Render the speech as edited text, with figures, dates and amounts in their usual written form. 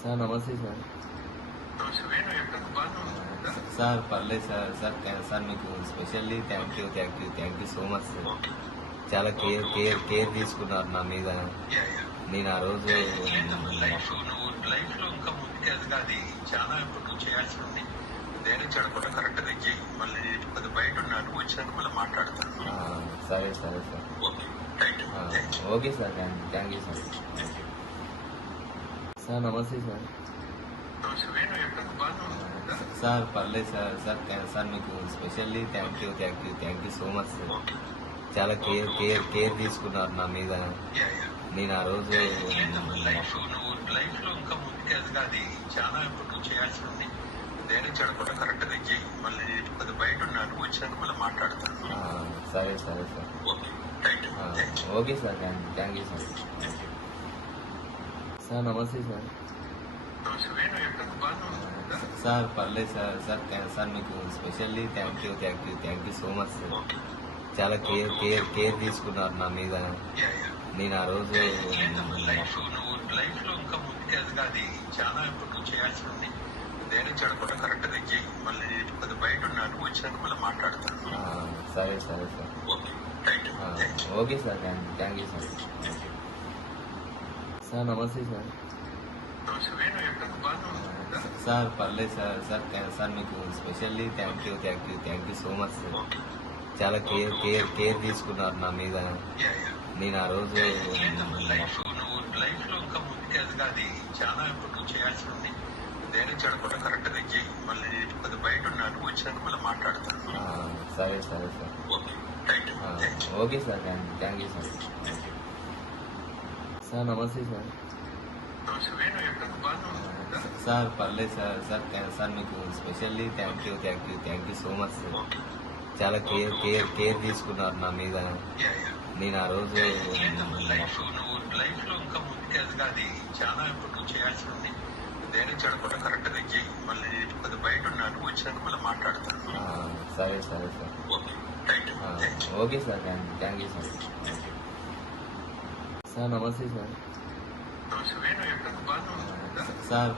Sir నమస్తే sir. Venu ఎక్కడ బాగానే ఉన్నావు కదా? సార్ పర్లేదు సార్. సార్ మీకు specially thank you so much sir. Okay. చాలా కేర్ తీసుకున్నారు నా మీద. Yeah, yeah. నేను ఆ రోజు లేదమ్మా, నువ్వు లైఫ్ లో ఇంకా ముందుకెళ్ళగా అది చాలా ఇప్పుడు నువ్వు చేయాల్సి ఉంది. ధైర్యం చెడకుండా కరెక్ట్ గా చెయ్యి. మళ్ళీ నేను కొద్ది బయట ఉన్నాను, వచ్చినాక మళ్ళీ మాట్లాడతాను. సరే sir. Okay, thank you. Okay sir. Thank you sir. Sir నమస్తే సార్. వేణు ఎక్కడ బాగానే ఉన్నావు కదా? సార్ పర్లేదు సార్ మీకు specially thank you so much sir. Okay. చాలా కేర్ తీసుకున్నారు నా మీద. Yeah, yeah. నేను ఆ రోజు లేదమ్మా, నువ్వు లైఫ్ లో ఇంకా ముందుకెళ్ళగా అది చాలా ఇప్పుడు నువ్వు చేయాల్సి ఉంది. ధైర్యం చెడకుండా కరెక్ట్ గా చెయ్యి. మళ్ళీ నేను కొద్ది బయట ఉన్నాను, వచ్చినాక మళ్ళీ మాట్లాడతాను. సరే sir. Okay, thank you. Okay sir. Thank you sir. Sir నమస్తే సార్. వేణు ఎక్కడ బాగానే ఉన్నావు కదా? సార్ పర్లేదు సార్ మీకు specially thank you so much sir. Okay. చాలా కేర్ తీసుకున్నారు నా మీద. Yeah, yeah. నేను ఆ రోజు లేదమ్మా, నువ్వు లైఫ్ లో ఇంకా ముందుకెళ్ళగా అది చాలా ఇప్పుడు నువ్వు చేయాల్సి ఉంది. ధైర్యం చెడకుండా కరెక్ట్ గా చెయ్యి. మళ్ళీ నేను కొద్ది బయట ఉన్నాను, వచ్చినాక మళ్ళీ మాట్లాడతాను. సరే okay, thank you. Okay sir. Thank you sir. Sir నమస్తే సార్. వేణు ఎక్కడ బాగానే ఉన్నావు కదా? సార్ పర్లేదు సార్ మీకు specially thank you so much sir. Okay. చాలా కేర్ తీసుకున్నారు నా మీద. Yeah, yeah. నేను ఆ రోజు లేదమ్మా, నువ్వు లైఫ్ లో ఇంకా ముందుకెళ్ళగా అది చాలా ఇప్పుడు నువ్వు చేయాల్సి ఉంది. ధైర్యం చెడకుండా కరెక్ట్ గా చెయ్యి. మళ్ళీ నేను కొద్ది బయట ఉన్నాను, వచ్చినాక మళ్ళీ మాట్లాడతాను. సరే okay, thank you. Okay sir. Thank you sir. Sir నమస్తే సార్. వేణు ఎక్కడ బాగానే ఉన్నావు కదా? సార్ పర్లేదు సార్ మీకు specially thank you so much sir. Okay. చాలా కేర్ తీసుకున్నారు నా మీద. Yeah, yeah. నేను ఆ రోజు లేదమ్మా, నువ్వు లైఫ్ లో ఇంకా ముందుకెళ్ళగా అది చాలా ఇప్పుడు నువ్వు చేయాల్సి ఉంది. ధైర్యం చెడకుండా కరెక్ట్ గా చెయ్యి. మళ్ళీ నేను కొద్ది బయట ఉన్నాను, వచ్చినాక మళ్ళీ మాట్లాడతాను. సరే okay, thank you. Okay sir. Thank you sir. Sir నమస్తే సార్. వేణు ఎక్కడ బాగానే ఉన్నావు కదా? సార్